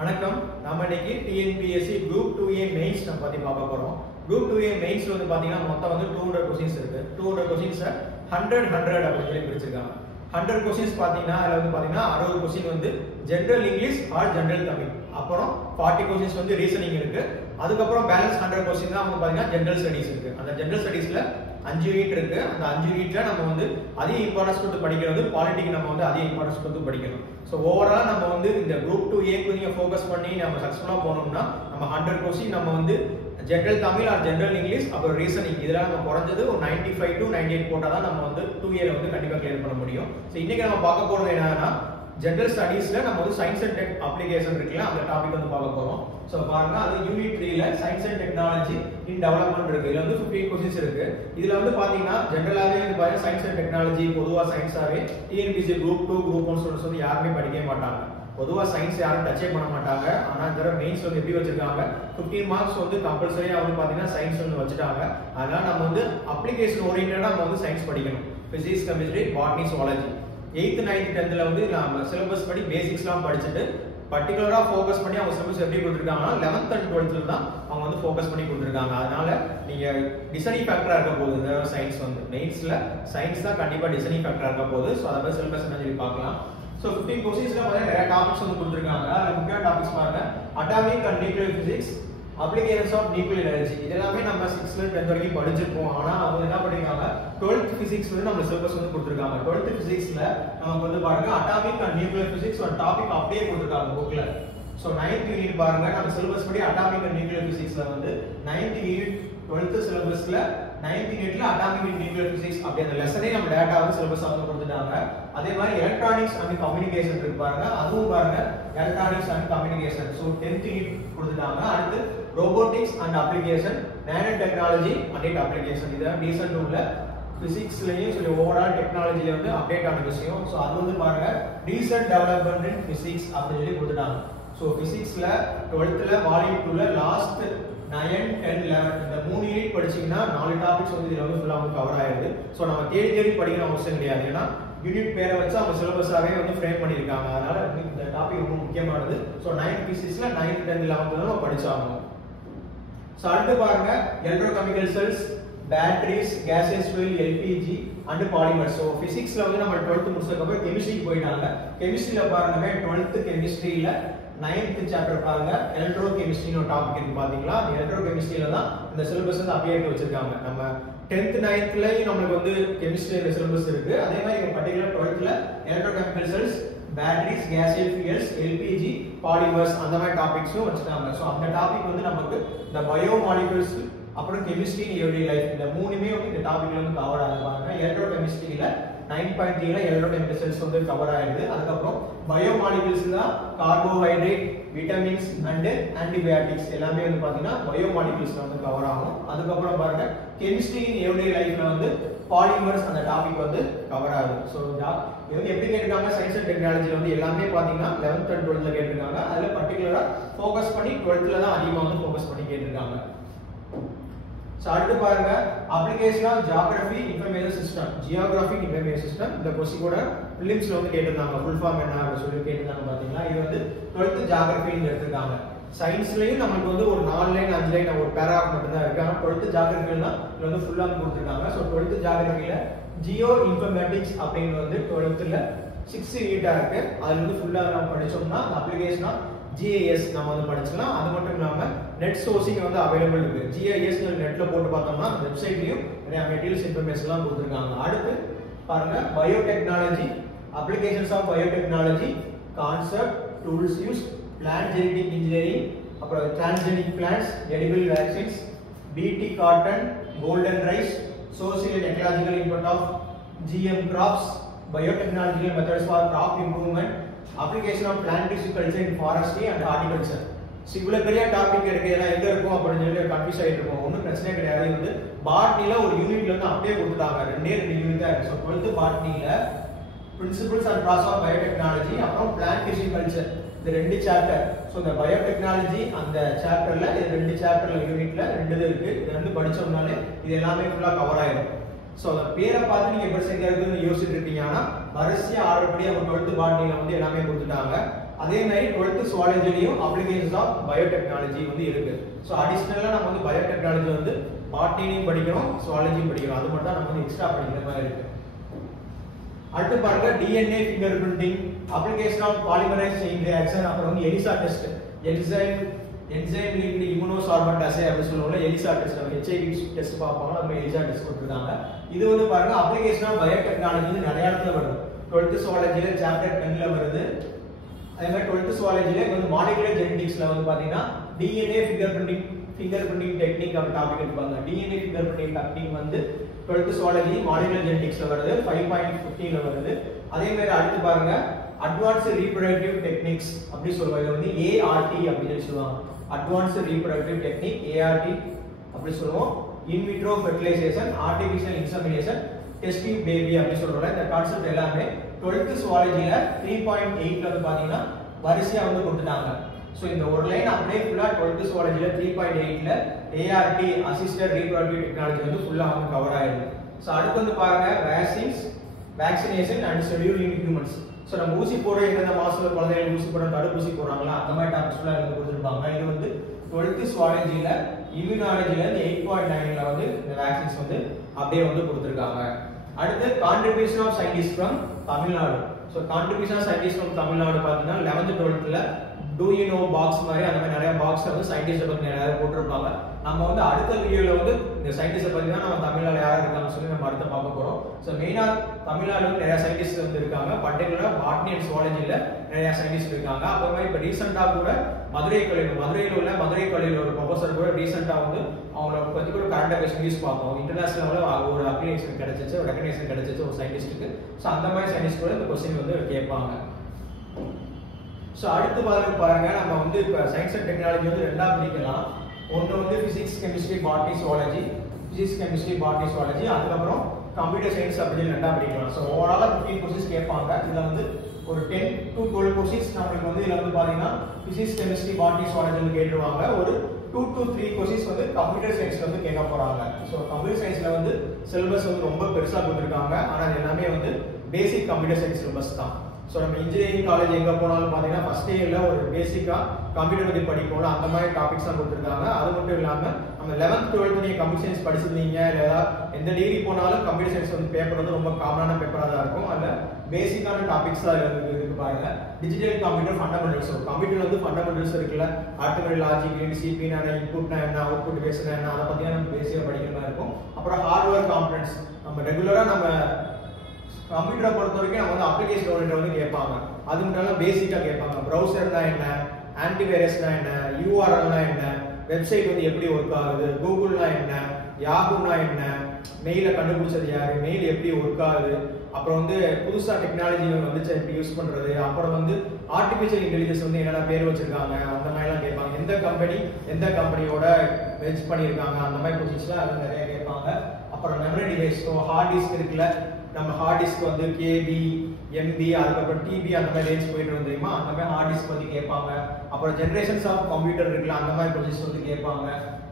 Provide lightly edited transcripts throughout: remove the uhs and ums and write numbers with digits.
வணக்கம். நாம இன்னைக்கு TNPSC Group 2A Mains நம்ம பத்தி பார்க்க போறோம். Group 2A Mains வந்து பாத்தீங்கன்னா மொத்தம் வந்து 200 क्वेश्चंस இருக்கு. 200 क्वेश्चंस 100 அப்படி சொல்லி பிரிச்சிருக்காங்க. 100 क्वेश्चंस பாத்தீங்கன்னா அதுல வந்து பாத்தீங்கன்னா 60 क्वेश्चन வந்து general English or general Tamil. அப்புறம் 40 क्वेश्चंस வந்து ரீசனிங் இருக்கு. அதுக்கு அப்புறம் பேலன்ஸ் 100 क्वेश्चन தான் வந்து பாத்தீங்கன்னா ஜெனரல் ஸ்டடீஸ் இருக்கு. அந்த ஜெனரல் ஸ்டடீஸ்ல 5 யூனிட் இருக்கு. அந்த 5 யூனிட்ல நம்ம வந்து அதிக இம்பார்ட்டன்ஸ் கொடுத்து படிக்கிறது பாலிட்டிக்கு நம்ம வந்து அதிக இம்பார்ட்டன்ஸ் கொடுத்து படிக்கணும். சோ ஓவரால் நம்ம வந்து இந்த குரூப் 2A க்கு நீங்க ஃபோக்கஸ் பண்ணி நம்ம சக்சஸ்ஃபுல்லா போகணும்னா நம்ம 100 क्वेश्चन நம்ம வந்து general Tamil or general English அப்புறம் ரீசனிங் இதெல்லாம் நம்ம குறைஞ்சது ஒரு 95 to 98 போட்டா தான் நம்ம வந்து 2A ல வந்து கண்டிப்பா கிளியர் பண்ண முடியும். சோ இன்னைக்கு நம்ம பார்க்க போறது என்னன்னா ஜெனரல் ஸ்டடீஸ்ல நம்ம வந்து சயின்ஸ் அண்ட் டெக் அப்ளிகேஷன் இருக்குல்ல அந்த டாபிக் வந்து பார்க்க போறோம். சோ பாருங்க அது யூனிட் 3 ல science and technology in development இருக்கு. இதுல வந்து 15 क्वेश्चंस இருக்கு. இதுல வந்து பாத்தீங்கன்னா ஜெனரலாவே வந்து பாருங்க சயின்ஸ் அண்ட் டெக்னாலஜி பொதுவா சயின்ஸாவே TNPSC குரூப் 2 குரூப் 1 ஸ்டூடண்ட்ஸ் வந்து யாருமே படிக்கவே மாட்டாங்க. பொதுவா சயின்ஸ் யாரும் டச்சே பண்ண மாட்டாங்க. ஆனா இந்த மெயின்ஸ் வந்து எப்படி வச்சிருக்காங்க 15 மார்க்ஸ் வந்து கம்பல்சரியா வந்து பாத்தீங்கன்னா சயின்ஸ் வந்து வச்சிட்டாங்க. அதனால நம்ம வந்து அப்ளிகேஷன் ஓரியன்டடா நம்ம வந்து சயின்ஸ் படிக்கணும். Physics, chemistry, botany, zoology 8th 9th 10th ல வந்து நம்ம சிலபஸ் படி பேசிக்ஸ்லாம் படிச்சிட்டு பர்టిక్యులரா ஃபோக்கஸ் பண்ணி அவங்க சிலபஸ் எப்படி கொடுத்திருக்காங்கன்னா 11th and 12th ல தான் அவங்க வந்து ஃபோக்கஸ் பண்ணி கொடுத்திருக்காங்க. அதனால நீங்க டிசைனிங் ஃபேக்டரா இருக்க போகுது இந்த சயின்ஸ் வந்து மெயின்ஸ்ல சயின்ஸ் தான் கண்டிப்பா டிசைனிங் ஃபேக்டரா இருக்க போகுது. சோ அத பத்தி சிலபஸ் என்ன சொல்லி பார்க்கலாம். சோ 15 क्वेश्चंसல வந்து நிறைய டாபிக்ஸ் வந்து கொடுத்திருக்காங்க. அதுல முக்கியமான டாபிக்ஸ் பாருங்க atomic and nuclear physics, applications of nuclear energy. இதெல்லாம் நம்ம 6th ல 10th வரைக்கும் படிச்சிருப்போம். ஆனா அவங்க என்ன பண்ணிருக்காங்க 12th பிசிக்ஸ் வந்து நம்ம சிலபஸ் வந்து கொடுத்திருக்காங்க. 12th பிசிக்ஸ்ல நமக்கு வந்து பாருங்க அட்டாமிக் அண்ட் நியூக்ளியர் பிசிக்ஸ் ஒரு டாபிக் அப்படியே கொடுத்திருக்காங்க புக்ல. சோ 9th யூனிட் பாருங்க நம்ம சிலபஸ் படி அட்டாமிக் அண்ட் நியூக்ளியர் பிசிக்ஸ்ல வந்து 9th யூனிட் 12th சிலபஸ்ல 9th யூனிட்ல அட்டாமிக் அண்ட் நியூக்ளியர் பிசிக்ஸ் அப்படி அந்த லெசனே நம்ம டேட்டா வந்து சிலபஸ் வந்து கொடுத்துட்டாங்க. அதே மாதிரி எலக்ட்ரானிக்ஸ் அண்ட் கம்யூனிகேஷன் இருக்கு பாருங்க அதுவும் பாருங்க electronics and communication. So 10th unit கொடுத்துட்டாங்க. அடுத்து robotics and application, nanotechnology and its application. இது டீசன்ட் உள்ள பிசிக்ஸ்லயும் சரி ஓவரால் டெக்னாலஜில வந்து அப்டேட் ஆன விஷயம். சோ அது வந்து பாருங்க ரீசன்ட் டெவலப்மென்ட் இன் பிசிக்ஸ் அப்படி சொல்லி கொடுத்துட்டாங்க. சோ பிசிக்ஸ்ல 12th ல வால்யூம் 2 ல லாஸ்ட் 9 10 11 இந்த 3 யூனிட் படிச்சீங்கன்னா 4 டாபிக்ஸ் வந்து இதுல வந்து ஃபுல்லா வந்து கவர் ஆயிருது. சோ நம்ம தேடி தேடி படிக்கணும் அவசியம் கிடையாது. ஏன்னா யூனிட் பேரை வச்சு அவங்க சிலபஸாவே வந்து ஃப்ரேம் பண்ணிருக்காங்க. அதனால இந்த டாபிக் ரொம்ப முக்கியமானது. So 9th பிசிக்ஸ்ல 9th 10th 11th நம்ம படிச்சாகணும். சோ அடுத்து பாருங்க electrochemical cells, batteries, gases fuel, LPG and polymers. So பிசிக்ஸ்ல வந்து நம்ம 12th முடிச்சதுக்கு அப்புறம் கெமிஸ்ட்ரிக்கு போயிட்டாங்க. கெமிஸ்ட்ரியில பாருங்க 12th கெமிஸ்ட்ரியில 9th சாப்டர் பாருங்க எலக்ட்ரோகெமிஸ்ட்ரின்னு ஒரு டாபிக் இருக்கு பாத்தீங்களா. அந்த எலக்ட்ரோகெமிஸ்ட்ரியில தான் இந்த சிலபஸ் வந்து அப்படியே எடுத்து வச்சிருக்காங்க. நம்ம 10th 9th லயும் நமக்கு வந்து கெமிஸ்ட்ரியில சிலபஸ் இருக்கு. அதே மாதிரி பர்టిక్యులர் 12th ல electrochemical cells, batteries, gases fuels, LPG, polymers அந்த மாதிரி டாபிக்ஸும் வச்சிட்டாங்க. சோ அந்த டாபிக் வந்து நமக்கு இந்த பயோ மாலிக்யூல்ஸ் அப்புறம் கெமிஸ்ட்ரி எவ்ரிடே லைஃப் இந்த மூணுமே வந்து இந்த டாபிக்ல வந்து கவர் ஆகுறாங்க. எலக்ட்ரோகெமிஸ்ட்ரியில 9.3 ல எலக்ட்ரோகெமிக்கல் செல்ஸ் வந்து கவர் ஆயிடுது. அதுக்கு அப்புறம் பயோ மாலிக்யூல்ஸ் தான் கார்போஹைட்ரேட், விட்டமின்ஸ் அண்ட் ஆன்டிபயோட்டிக்ஸ் எல்லாமே வந்து பாத்தீங்கன்னா பயோ மாலிக்யூல்ஸ்ல வந்து கவர் ஆகும். அதுக்கு அப்புறம் பாருங்க கெமிஸ்ட்ரி எவ்ரிடே லைஃப்ல வந்து பாலிமர்ஸ் அந்த டாபிக் வந்து கவர் ஆகுது. சோ இது வந்து எப்படி கேட்டிருக்காங்க சயின்ஸ் அண்ட் டெக்னாலஜில வந்து எல்லாமே பாத்தீங்கன்னா 11th and 12th ல கேட்டிருக்காங்க. அதுல பர்టిక్యులரா ஃபோக்கஸ் பண்ணி 12th ல தான் அதிகமா வந்து ஃபோக்கஸ் பண்ணி கேட்டிருக்காங்க. சோ அடுத்து பாருங்க application of geography information system, geographic information system. இந்த क्वेश्चन கூட பிலிம்ஸ்ல வந்து கேட்டிருந்தாங்க. ஃபுல் ஃபார்ம் என்ன அப்படி சொல்லி கேட்டிருந்தாங்க பாத்தீங்களா. இது வந்து 12th ஜியோகிராஃபின்னு எடுத்துட்டாங்க. சயின்ஸ்லயும் நமக்கு வந்து ஒரு 4 லைன் 5 லைன் ஒரு பேராகிராஃப் மட்டும் தான் இருக்கு. ஆனா 12th ஜியோகிராஃபில தான் இது வந்து ஃபுல்லா கொடுத்திருக்காங்க. சோ 12th ஜியோகிராஃபில ஜியோ இன்ஃபர்மேட்டிக்ஸ் அப்படிங்கிறது வந்து 12th ல 6 யூனிட்டா இருக்கு. அதுல வந்து ஃபுல்லா நம்ம படிச்சோம்னா அந்த அப்ளிகேஷன் ஆஃப் GIS நம்ம வந்து படிச்சுக்கலாம். அது மட்டும் இல்லாம நெட் சோர்சிங் வந்து அவைலபிள் இருக்கு. GIS நெட்ல போட்டு பார்த்தோம்னா வெப்சைட்லயும் நிறைய மெட்டீரியல்ஸ் இன்ஃபர்மேஷன்லாம் கொடுத்திருக்காங்க. அடுத்து பாருங்க biotechnology, applications of biotechnology, concept, tools use, plant genetic engineering, அப்புறம் transgenic plants, edible vaccines, BT cotton, golden rice, social and ecological impact of GM crops, biotechnological methods for crop improvement, application of plant tissue culture in forestry and horticulture. இவ்வளவு பெரிய topic இருக்கு. இதெல்லாம் எங்க இருக்கும் அப்படின்னு சொல்லி confuse ஆயிட்டு இருக்கும். ஒன்றும் பிரச்சனை கிடையாது. இது வந்து பாட்னில ஒரு யூனிட்ல வந்து அப்படியே கொடுத்துட்டாங்க. 2 யூனிட் தான் இருக்கு. ஸோ 12th பாட்னில principles and process of biotechnology அப்புறம் பிளான்ட் டிஷ்யூ கல்ச்சர் இந்த 2 சாப்டர். சோ இந்த பயோடெக்னாலஜி அந்த சாப்டர்ல இது 2 சாப்டர்ல யூனிட்ல 2 இருக்கு. இது ரெண்டு படிச்சோம்னாலே இது எல்லாமே ஃபுல்லா கவர் ஆயிடும். சோ அந்த பேரை பார்த்து நீங்க எப்படி சரியா இருக்குன்னு யோசிச்சுட்டு இருக்கீங்க. ஆனா வரிசையா ஆர்டர் படி அவங்க 12th பாட்னில வந்து எல்லாமே கொடுத்துட்டாங்க. அதே மாதிரி 12th சுவாலஜிலயும் அப்ளிகேஷன்ஸ் ஆஃப் பயோடெக்னாலஜி வந்து இருக்கு. ஸோ அடிஷனலா நம்ம வந்து பயோடெக்னாலஜி வந்து பாட்னியும் படிக்கணும், சுவாலஜியும் படிக்கணும். அது மட்டும் நம்ம வந்து எக்ஸ்ட்ரா படிக்கிற மாதிரி இருக்கு. அடுத்து பாருங்க DNA fingerprinting, application of polymerase chain reaction, அப்புறம் வந்து ELISA test, enzyme linked immunosorbent assay அப்படி சொல்லுவோம்ல, எலிசா டெஸ்ட், ஹெச்ஐவி டெஸ்ட் பார்ப்பாங்க, நம்ம எலிசா டெஸ்ட் கொடுத்துருக்காங்க. இது வந்து பாருங்க அப்ளிகேஷன் ஆஃப் பயோடெக்னாலஜி வந்து நிறைய இடத்துல வருது. 12th சுவாலஜில சாப்டர் 10ல வருது. அதே மாதிரி 12th சுவாலஜில வந்து மாலிகுலர் ஜெனடிக்ஸ்ல வந்து பாத்தீங்கன்னா டிஎன்ஏ ஃபிங்கர் பிரிண்டிங் டெக்னிக் அப்படி டாபிக் எடுப்பாங்க. டிஎன்ஏ ஃபிங்கர் பிரிண்டிங் டெக்னிக் வந்து 12th சுவாலஜி மாலிகுலர் ஜெனடிக்ஸ்ல வருது, 5.15ல வருது. அதே மாதிரி அடுத்து பாருங்க அட்வான்ஸ்ட் ரீப்ரொடக்டிவ் டெக்னிக்ஸ் அப்படி சொல்லுவாங்க. இது வந்து ஏஆர்டி அப்படின்னு சொல்லுவாங்க. அட்வான்ஸ்ட் ரீப்ரொடக்டிவ் டெக்னிக் ஏஆர்டி அப்படி சொல்லுவோம். In vitro fertilisation, artificial insemination, testing baby அப்படி சொல்றோம்ல, இந்த கான்செப்ட் எல்லாமே 12th சுவாலஜில 3.8ல வந்து பாத்தீங்கன்னா வரிசையா வந்து கொடுத்துட்டாங்க. சோ இந்த ஒரு லைன் அப்படியே ஃபுல்லா 12th சுவாலஜில 3.8ல ART assisted reproductive technology வந்து ஃபுல்லா வந்து கவர் ஆயிடுது. சோ அடுத்து வந்து பாருங்க vaccination and schedule in humans. So நம்ம ஊசி போடுற இந்த மாசத்துல குழந்தைகளுக்கு ஊசி போடுற தடுப்பூசி போடுறாங்களா, அந்த மாதிரி டாபிக்ஸ் ஃபுல்லா வந்து கொடுத்துருப்பாங்க. இது வந்து 12th சுவாலஜில இம்யூனாலஜில 8.9ல வந்து இந்த வேக்சின்ஸ் வந்து அப்படியே வந்து கொடுத்துருக்காங்க. அடுத்து contribution of scientist from Tamil Nadu. So contribution of scientist from Tamil Nadu பார்த்தீங்கன்னா 11th 12thல டூ யூ நோ பாக்ஸ் மாதிரி அந்த மாதிரி நிறைய பாக்ஸ் வந்து சயின்டிஸ்ட் பத்தி நிறைய போட்டிருப்பாங்க. நம்ம வந்து அடுத்த வீடியோல வந்து இந்த சயின்டிஸ்ட் பத்தி தான் நம்ம தமிழ்நாடு யாரா இருக்காங்கன்னு சொல்லி நம்ம அடுத்து பார்க்க போறோம். ஸோ மெயினா தமிழ்நாடு வந்து நிறைய சயின்டிஸ்ட் வந்து இருக்காங்க. பர்டிகுலரா பாட்னி அண்ட் சுவாலஜில நிறைய சயின்டிஸ்ட் இருக்காங்க. அப்புறமா இப்ப ரீசெண்டா கூட மதுரையில் உள்ள ஒரு ப்ரொஃபசர் கூட ரீசெண்டா வந்து அவங்கள பத்தி கூட கரண்ட் அஃபேர்ஸ் நியூஸ் பார்த்தோம். இன்டர்நேஷனல் லெவலில் ஒரு அப்ளிகேஷன் கிடைச்சிச்சு, ஒரு ரெகக்னேஷன் கிடைச்சிச்சு ஒரு சயின்டிஸ்ட்டுக்கு. ஸோ அந்த மாதிரி சயின்டிஸ்ட் கூட இந்த கொஸ்டின் வந்து கேட்பாங்க. ஸோ அடுத்து பாருங்க நம்ம வந்து இப்போ சயின்ஸ் அண்ட் டெக்னாலஜி வந்து ரெண்டா பிரிக்கலாம். ஒன்று வந்து பிசிக்ஸ் கெமிஸ்ட்ரி பாட்னி சுவாலஜி, அதுக்கப்புறம் கம்ப்யூட்டர் சயின்ஸ் அப்படின்னு ரெண்டா பிரிக்கலாம். ஸோ ஓவராலாக 15 கொஸ்டின்ஸ் கேட்பாங்க. இதில் வந்து ஒரு 10 to 12 கொஸ்டின்ஸ் நம்மளுக்கு வந்து இதில் வந்து பார்த்தீங்கன்னா பிசிக்ஸ் கெமிஸ்ட்ரி பாட்னி சுவாலஜி வந்து கேட்டுருவாங்க. ஒரு 2 to 3 கொஸ்டின்ஸ் வந்து கம்ப்யூட்டர் சயின்ஸ்ல வந்து கேட்க போறாங்க. ஸோ கம்ப்யூட்டர் சயின்ஸ்ல வந்து சிலபஸ் வந்து ரொம்ப பெருசா கொடுத்துருக்காங்க. ஆனால் அது எல்லாமே வந்து பேசிக் கம்ப்யூட்டர் சயின்ஸ் சிலபஸ் தான். ஸோ நம்ம இன்ஜினியரிங் காலேஜ் எங்கே போனாலும் பார்த்தீங்கன்னா ஃபர்ஸ்ட் இயர்ல ஒரு பேசிக்காக கம்ப்யூட்டர் பற்றி படிப்போம்ல, அந்த மாதிரி டாபிக்ஸ் தான் கொடுத்துருக்காங்க. அது மட்டும் இல்லாமல் நம்ம 11th 12th நீங்கள் கம்ப்யூட்டர் சயின்ஸ் படிச்சிருந்தீங்க இல்லை எந்த டிகிரி போனாலும் கம்ப்யூட்டர் சயின்ஸ் வந்து பேப்பர் வந்து ரொம்ப காமனான பேப்பராக தான் இருக்கும். அதில் பேசிக்கான டாபிக்ஸ் தான் இருக்கு பாருங்க. டிஜிட்டல் கம்ப்யூட்டர் ஃபண்டமெண்டல்ஸ், கம்ப்யூட்டர் வந்து ஃபண்டமெண்டல்ஸ் இருக்குல்ல, ஆர்டிஃபிஷியல் லாஜிக், சிபினா என்ன, இன்புட்னா என்ன, அவுட்புட் பேஸ்னா என்ன, அதை பற்றியா நம்ம பேசிக்காக படிக்கிற மாதிரி இருக்கும். அப்புறம் ஹார்ட்வேர் காம்பனன்ட்ஸ், நம்ம ரெகுலராக நம்ம கம்ப்யூட்டரை பொறுத்த வரைக்கும் நம்ம வந்து அப்ளிகேஷன் ஓரியன்ட் வந்து கேட்பாங்க. அது மட்டும் பேசிக்கா கேட்பாங்க. ப்ரௌசர்னா என்ன, ஆன்டிவைரஸ்னா என்ன, யூஆர்எல்னா என்ன, வெப்சைட் வந்து எப்படி ஒர்க் ஆகுது, கூகுள்னா என்ன, யாஹூனா என்ன, மெயிலை கண்டுபிடிச்சது யாரு, மெயில் எப்படி ஒர்க் ஆகுது, அப்புறம் வந்து புதுசா டெக்னாலஜி வந்துச்சு எப்படி யூஸ் பண்றது, அப்புறம் வந்து ஆர்டிஃபிஷியல் இன்டெலிஜென்ஸ் வந்து என்னென்ன பேர் வச்சிருக்காங்க அந்த மாதிரிலாம் கேட்பாங்க. எந்த கம்பெனியோட வெச் பண்ணியிருக்காங்க அந்த மாதிரி கொஸ்டின்ஸ்லாம் அது நிறைய கேட்பாங்க. அப்புறம் மெமரி டிவைஸ், ஹார்ட் டிஸ்க் இருக்குல்ல, நம்ம ஹார்ட் டிஸ்க் வந்து கேபி, எம்பி, அதுக்கப்புறம் டிபி அந்த மாதிரி ரேஞ்ச் போயிட்டு வந்துருமா, அந்த மாதிரி ஹார்ட் டிஸ்க் பத்தி கேட்பாங்க. அப்புறம் ஜெனரேஷன்ஸ் ஆஃப் கம்ப்யூட்டர் இருக்குல்ல, அந்த மாதிரி கொஸ்டின்ஸ் வந்து கேட்பாங்க.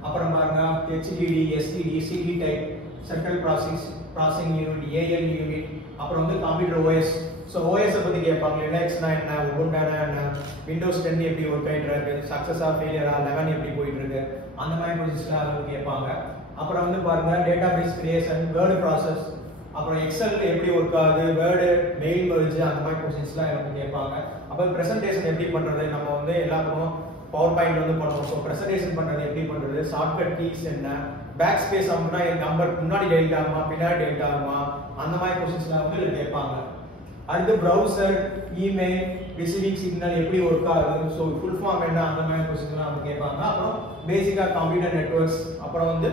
அப்புறம் பாருங்க HDD, STD, CD type, central processing unit, ALU unit, அப்புறம் வந்து கம்ப்யூட்டர் OS. ஸோ OS பத்தி கேட்பாங்க. லினக்ஸ்னா என்ன, உபுண்டுனா என்ன, விண்டோஸ் 10 எப்படி ஒர்க் ஆயிட்டு இருக்கு, சக்சஸா ஃபெயிலியரா, 11 எப்படி போயிட்டு இருக்கு, அந்த மாதிரி கொஸ்டின்ஸ்லாம் அது கேட்பாங்க. அப்புறம் வந்து பாருங்க டேட்டாபேஸ் கிரியேஷன், வேர்டு ப்ராசஸ், அப்புறம் எக்ஸல் எப்படி ஒர்க் ஆகுது, வேர்டு, மெயில் மெர்ஜ், அந்த மாதிரி கொஸ்டின்ஸ்லாம் எனக்கு கேட்பாங்க. அப்புறம் பிரசன்டேஷன் எப்படி பண்றது, நம்ம வந்து எல்லாருக்கும் பவர் பாயிண்ட் வந்து பண்ணுவோம். ஸோ பிரசன்டேஷன் பண்றது எப்படி பண்றது, ஷார்ட்கட் கீஸ் என்ன, பேக் ஸ்பேஸ் அப்படின்னா என் நம்பர் முன்னாடி டெலிட் ஆகுமா பின்னாடி டெலிட் ஆகுமா, அந்த மாதிரி கொஸ்டின்ஸ்லாம் வந்து இதில் கேட்பாங்க. அடுத்து ப்ரௌசர், இமெயில், ரிசீவிங் சிக்னல் எப்படி ஒர்க் ஆகுது, ஸோ ஃபுல் ஃபார்ம் என்ன, அந்த மாதிரி கொஸ்டின்ஸ்லாம் வந்து கேட்பாங்க. அப்புறம் பேசிக்காக கம்ப்யூட்டர் நெட்வொர்க்ஸ், அப்புறம் வந்து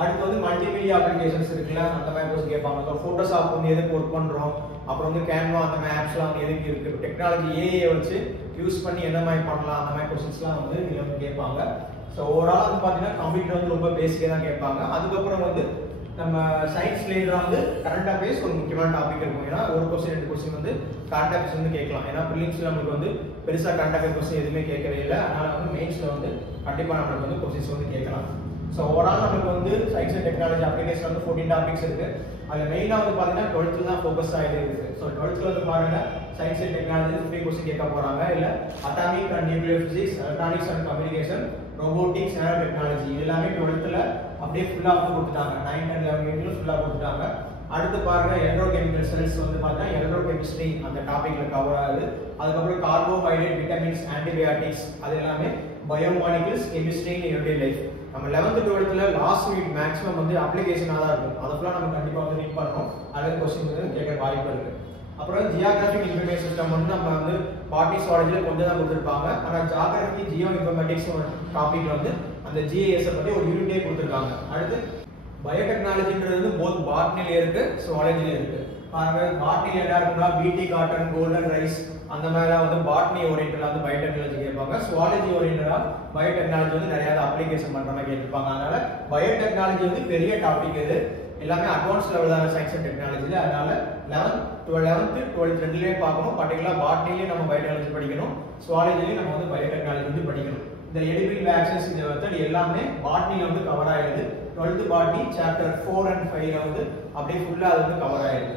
அடுத்து வந்து மல்டிமீடியா அப்ளிகேஷன்ஸ் இருக்குல்ல, அந்த மாதிரி கொஸ்டின் கேட்பாங்க. ஸோ ஃபோட்டோஷாப் வந்து எதுக்கு ஒர்க் பண்ணுறோம், அப்புறம் வந்து கேன்வா அந்த மாதிரி ஆப்ஸ்லாம் வந்து எதுக்கு இருக்கு, டெக்னாலஜி ஏஐ வச்சு யூஸ் பண்ணி எந்த மாதிரி பண்ணலாம், அந்த மாதிரி கொஸ்டின்ஸ்லாம் வந்து இதில் வந்து கேட்பாங்க. ஸோ ஓவரால் வந்து பார்த்தீங்கன்னா கம்ப்யூட்டர் வந்து ரொம்ப பேசிக்காக தான் கேட்பாங்க. அதுக்கப்புறம் வந்து நம்ம சயின்ஸ் ரிலேட்டடாக வந்து கரண்ட் அஃபேர்ஸ் ஒரு முக்கியமான டாபிக் இருக்கும். ஏன்னா ஒரு கொஸ்டின் 2 கொஸ்டின் வந்து கரண்ட் அஃபேர்ஸ் வந்து கேட்கலாம். ஏன்னா ப்ரிலிம்ஸ்ல நமக்கு வந்து பெருசாக கரண்ட் அஃபேர் கொஸ்டின் எதுவுமே கேட்கவே இல்லை. அதனால வந்து மெயின்ஸ்ல வந்து கண்டிப்பாக நம்மளுக்கு வந்து கொஸ்டின்ஸ் வந்து கேட்கலாம். ஸோ ஓவரால் நமக்கு வந்து சயின்ஸ் அண்ட் டெக்னாலஜி அப்ளிகேஷன் வந்து 14 டாபிக்ஸ் இருக்கு. அதில் மெயினாக வந்து பார்த்தீங்கன்னா 12th தான் ஃபோக்கஸ் ஆகிட்டு இருக்கு. ஸோ 12th வந்து பாருங்க சயின்ஸ் அண்ட் டெக்னாலஜி 50 கொஸ்டின் கேட்க போறாங்க இல்ல atomic and nuclear physics electronics and communication robotics nano technology இதெல்லாமே 12th ல அப்படியே ஃபுல்லா கொடுத்துட்டாங்க 9 and 11 ஃபுல்லா கொடுத்துட்டாங்க அடுத்து பாருங்க எலக்ட்ரோகெமிக்கல் செல்ஸ் வந்து பாத்தீங்கன்னா எலக்ட்ரோகெமிஸ்ட்ரி அந்த டாபிக்ல கவர் ஆகுது அதுக்கு அப்புறம் கார்போஹைட்ரேட் விட்டமின்ஸ் ஆன்டிபயோட்டிக்ஸ் அது எல்லாமே biomolecules chemistry in everyday life நம்ம 11th 12th ல லாஸ்ட் வீக் மேக்ஸिमम வந்து அப்ளிகேஷனா தான் இருக்கும் அதெல்லாம் நம்ம கண்டிப்பா வந்து ரீட் பண்ணனும் அதுல क्वेश्चन வந்து கேட்க வாய்ப்பு இருக்கு அப்புறம் ஜியோகிராஃபிக் இன்ஃபர்மேஷன் சிஸ்டம் வந்து நம்ம வந்து பாட்னி சுவாலஜில கொஞ்சம் தான் கொடுத்திருப்பாங்க ஆனா ஜியோகிராஃபி ஜியோ இன்ஃபர்மேட்டிக்ஸ் டாபிக்ல வந்து அந்த ஜிஏஎஸ் பத்தி ஒரு யூனிட்டே கொடுத்திருக்காங்க அடுத்து பயோடெக்னாலஜின்றது வந்து போத் பாட்னில இருக்கு சுவாலஜில இருக்கு பாருங்க பாட்னில என்ன இருக்குன்னா பிடி காட்டன் கோல்டன் ரைஸ் அந்த மாதிரிலாம் வந்து பாட்னி ஓரியன்டடா வந்து பயோடெக்னாலஜி கேட்பாங்க சுவாலஜி ஓரியன்டடா பயோடெக்னாலஜி வந்து நிறைய அப்ளிகேஷன் பண்ற மாதிரி கேட்பாங்க அதனால பயோடெக்னாலஜி வந்து பெரிய டாபிக் இது எல்லாமே அட்வான்ஸ் லெவலான சயின்ஸ் அண்ட் டெக்னாலஜில அதனால 11th 12th ரெண்டுலயே பார்க்கணும் பர்టిక్యులரா பாட்னிலயே நம்ம பயோடெக்னாலஜி படிக்கணும் சுவாலஜிலயே நம்ம வந்து பயோடெக்னாலஜி வந்து படிக்கணும் இந்த எடிபிள் வேக்சின்ஸ் இந்த மெத்தட் எல்லாமே பாட்னில வந்து கவர் ஆயிடுது 12th பாட்னி சாப்டர் 4 and 5 ல வந்து அப்படியே ஃபுல்லா அது வந்து கவர் ஆயிடுது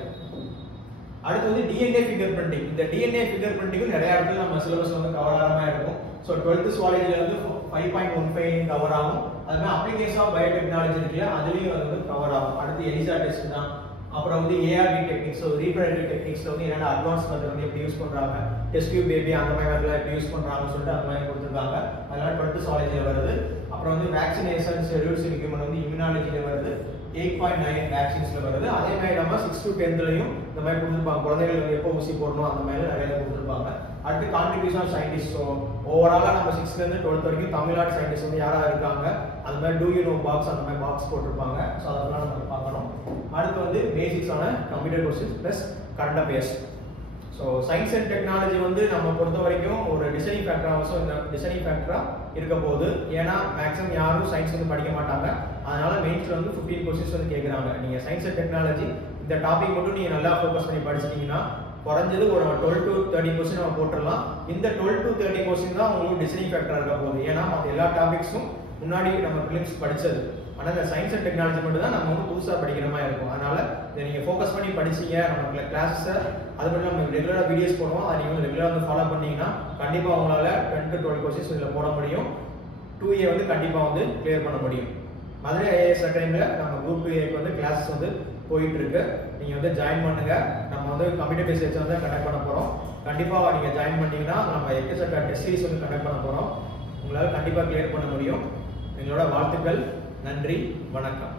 அடுத்து வந்து DNA ஃபிங்கர் பிரிண்டிங் இந்த DNA ஃபிங்கர் பிரிண்டிங் நிறைய இடத்துல நம்ம சிலபஸ் வந்து கவர் ஆகாம இருக்கும் சோ 12th சுவாலஜில வந்து 5.15 கவர் ஆகும் அதுமே அப்ளிகேஷன் ஆஃப் பயோடெக்னாலஜி இருக்குல அதுலயும் அது வந்து கவர் ஆகும் அடுத்து எலிசா டெஸ்ட் தான் அப்புறம் வந்து ARD டெக்னிக்ஸ் ரீப்ரொடக்டிவ் டெக்னிக்ஸ்ல வந்து என்னென்ன அட்வான்ஸ் மெத்தட் வந்து எப்படி யூஸ் பண்றாங்க டெஸ்ட் டியூப் பேபி அந்த மாதிரி மெத்தட்ல எப்படி யூஸ் பண்றாங்கன்னு சொல்லிட்டு அந்த மாதிரி கொடுத்திருக்காங்க அதனால 12th சுவாலஜில வருது அப்புறம் வந்து வேக்சினேஷன் ஷெட்யூல்ஸ் இன்க்ரிமெண்ட் வந்து இம்யூனாலஜில வருது 8.9 வேக்சின்ஸ்ல வருது அதே மாதிரி நம்ம 6 to 10th லயும் இந்த மாதிரி கொடுத்திருப்பாங்க குழந்தைகளுக்கு எப்போ ஊசி போடணும் அந்த மாதிரி நிறைய கொடுத்திருப்பாங்க அடுத்து கான்ட்ரிபியூஷன் ஆஃப் சயின்டிஸ்ட் ஸோ ஓவராலா நம்ம 6th ல இருந்து 12th வரைக்கும் தமிழ்நாடு சயின்டிஸ்ட் வந்து யாரா இருக்காங்க அந்த மாதிரி டூ யூ நோ பாக்ஸ் அந்த மாதிரி பாக்ஸ் போட்டிருப்பாங்க ஸோ அதெல்லாம் நம்ம பார்க்கணும் அடுத்து வந்து பேசிக்ஸ் ஆன computer questions plus current affairs so science and technology வந்து நம்ம பொறுத்த வரைக்கும் ஒரு டிசைனிங் ஃபேக்டரா ஆல்சோ இந்த டிசைனிங் ஃபேக்டரா இருக்க போகுது ஏன்னா மேக்ஸிமம் யாரும் சயின்ஸ் வந்து படிக்க மாட்டாங்க அதனால மெயின்ஸ்ல வந்து 15 கொஸ்டின்ஸ் வந்து கேட்குறாங்க நீங்க சயின்ஸ் அண்ட் டெக்னாலஜி இந்த டாபிக் மட்டும் நீங்க நல்லா ஃபோக்கஸ் பண்ணி படிச்சிட்டீங்கன்னா குறைஞ்சது ஒரு 12 to 30 கொஸ்டின் நம்ம போட்டுடலாம் இந்த 12 to 30 கொஸ்டின் தான் உங்களுக்கு டிசைனிங் ஃபேக்டரா இருக்க போகுது ஏன்னா மற்ற எல்லா டாபிக்ஸும் முன்னாடி நம்ம பிலிம்ஸ் படிச்சது ஆனா இந்த சயின்ஸ் அண்ட் டெக்னாலஜி மட்டும் தான் நம்ம வந்து புதுசா படிக்கிற மாதிரி இருக்கும் அதனால இதை நீங்க ஃபோக்கஸ் பண்ணி படிச்சீங்க நம்ம கிளாஸஸ் அது மட்டும் நம்ம ரெகுலரா வீடியோஸ் போடுவோம் அதை நீங்க ரெகுலரா வந்து ஃபாலோ பண்ணீங்கன்னா கண்டிப்பா உங்களால 10 to 12 கொஸ்டின்ஸ் இதுல போட முடியும் 2A வந்து கண்டிப்பா வந்து கிளியர் பண்ண முடியும் மதுரை ஐஏஎஸ் அகாடமில நம்ம குரூப் 2A வந்து கிளாஸஸ் வந்து போயிட்டு இருக்கு நீங்க வந்து ஜாயின் பண்ணுங்க நம்ம வந்து கம்ப்யூட்டர் பேஸ் எக்ஸாம் வந்து கண்டக்ட் பண்ண போறோம் கண்டிப்பா நீங்க ஜாயின் பண்ணீங்கன்னா நம்ம எக்கச்சக்க டெஸ்ட் சீரிஸ் வந்து கண்டக்ட் பண்ண போறோம் உங்களால கண்டிப்பா கிளியர் பண்ண முடியும் எங்களோட வாழ்த்துக்கள் நன்றி வணக்கம்